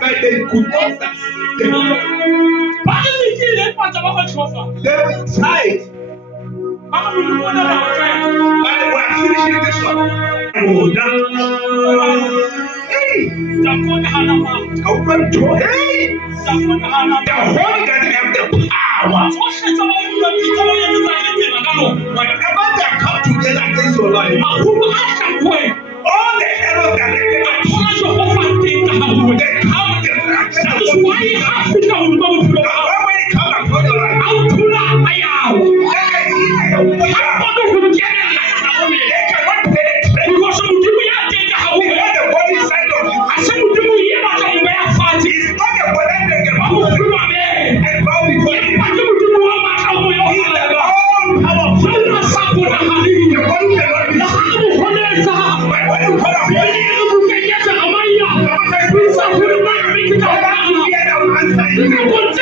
But they could not succeed. They tried. But we're finishing this one. Oh, hey! The Holy Ghost have the power. Whenever they come together against your life, all the errors that they come together. That is why you have to know when it comes upon your life. You